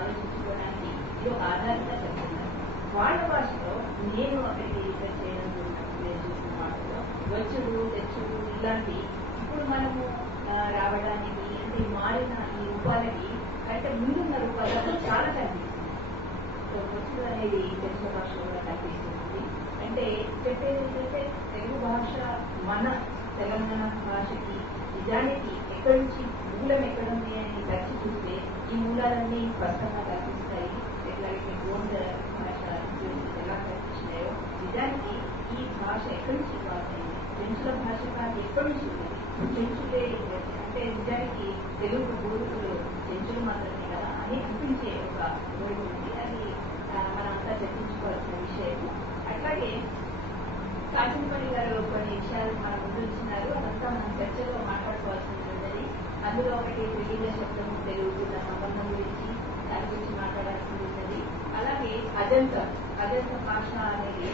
ఆలోచించుకోవడానికి ఇది ఒక ఆధారంగా చెప్తున్నారు. వాళ్ళ భాషలో నేను అక్కడికి రీసెర్చ్ చేయడం నేను చూసిన వాటిలో వచ్చుడు తెచ్చుడు ఇలాంటి ఇప్పుడు మనము రావడానికి అంటే మారిన ఈ రూపాలకి అంటే ముందున్న రూపాలలో చాలా కనిపిస్తుంది. సో వచ్చుడు అనేది తెలుగు భాషలో కూడా కనిపిస్తుంది. అంటే చెప్పేది ఏంటంటే తెలుగు భాష మన తెలంగాణ భాషకి నిజానికి ఎక్కడి నుంచి మూలం ఎక్కడుంది అని తరచి చూస్తే ఈ మూలాలన్నీ స్పష్టంగా కనిపిస్తాయి. ఎట్లాగైతే గోండ భాష ఎలా కనిపించినాయో నిజానికి ఈ భాష ఎక్కడి నుంచి ఇన్వాల్వ్ అయింది, చెంచుల భాష కాదు ఎక్కడి నుంచి ఉన్నది, చెంచులే అంటే నిజానికి తెలుగు పూర్వీకులు చెంచులు మాత్రమే కదా అని అనిపించే ఒక వర్డ్ ఉంది. అది మనంతా చర్చించుకోవాల్సిన విషయం. అట్లాగే కాశీపల్లి గారు కొన్ని విషయాలు మన ముందు ఇచ్చినారు. అదంతా మనం చర్చలో మాట్లాడుకోవాల్సింది ఉన్నది. అందులో ఒకటి త్రిలింగ శబ్దం తెలుగుతున్న సంబంధం గురించి దాని గురించి మాట్లాడాల్సింది ఉన్నది. అలాగే అజంత భాష అనేది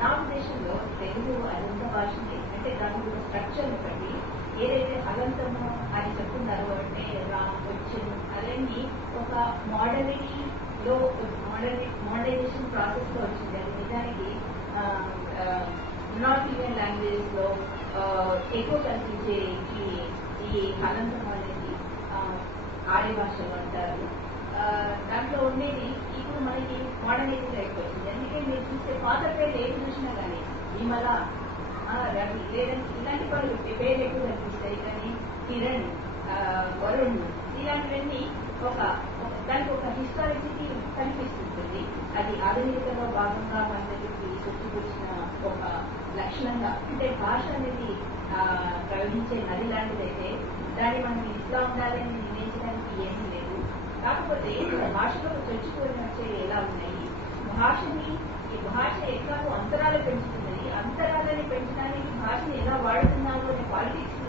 నా ఉద్దేశంలో తెలుగు అజంత భాషని అంటే దాని ఒక స్ట్రక్చర్ ఒకటి ఏదైతే హలంతము అని చెప్తున్నారో అంటే వచ్చింది అదేంటి ఒక మోడర్నిటీలో మోడర్నైజేషన్ ప్రాసెస్ లో వచ్చింది. అది నిజానికి నార్త్ ఇండియన్ లాంగ్వేజెస్ లో ఎక్కువ కనిపించే ఈ హలంతం అనేది ఆర్య భాషలు అంటారు. దాంట్లో ఉండేది ఇప్పుడు మనకి మోడర్నైజేషన్ ఎక్కువ వచ్చింది. అందుకే మీరు చూస్తే పాత పేర్లు ఏది చూసినా కానీ విమల రవి లేదంటే ఇలాంటి వాళ్ళు పేర్లు ఎక్కువ కనిపిస్తాయి. కానీ కిరణ్ వరుణ్ ఇలాంటివన్నీ దానికి ఒక హిస్టారిసిటీ కనిపిస్తుంటుంది. అది ఆధునికతలో భాగంగా మన దగ్గరికి సృష్టించిన ఒక లక్షణంగా అంటే భాష అనేది ప్రవహించే నది లాంటిదైతే దాన్ని మనం ఇట్లా ఉండాలని నిర్ణయించడానికి ఏమీ లేదు. కాకపోతే భాషలో చొచ్చుకొని వచ్చే ఎలా ఉన్నాయి ఈ భాష ఎట్లాగో అంతరాలు పెంచుతున్నది. అంతరాలని పెంచడానికి భాషని ఎలా వాడుతున్నాము అనే పాలిటిక్స్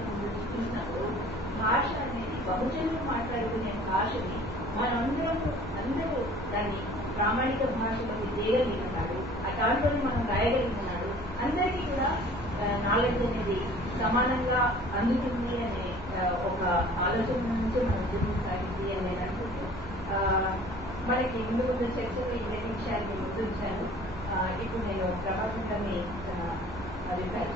చూసినప్పుడు భాష అనేది బహుజనులు మాట్లాడుకునే భాషని అందరూ దాన్ని ప్రామాణిక భాషలోకి తేగలిగినాడు. ఆ దాంట్లోనే మనం రాయగలిగినాడు. అందరికీ కూడా నాలెడ్జ్ అనేది సమానంగా అందుతుంది అనే ఒక ఆలోచన నుంచి మనం ముందుకు సాగింది అని నేను అనుకుంటూ మనకి ముందు చర్చలో ఈ విషయాన్ని ముందుంచాను. ఇప్పుడు నేను ప్రభాకర్ గారిని అభిప్రాయం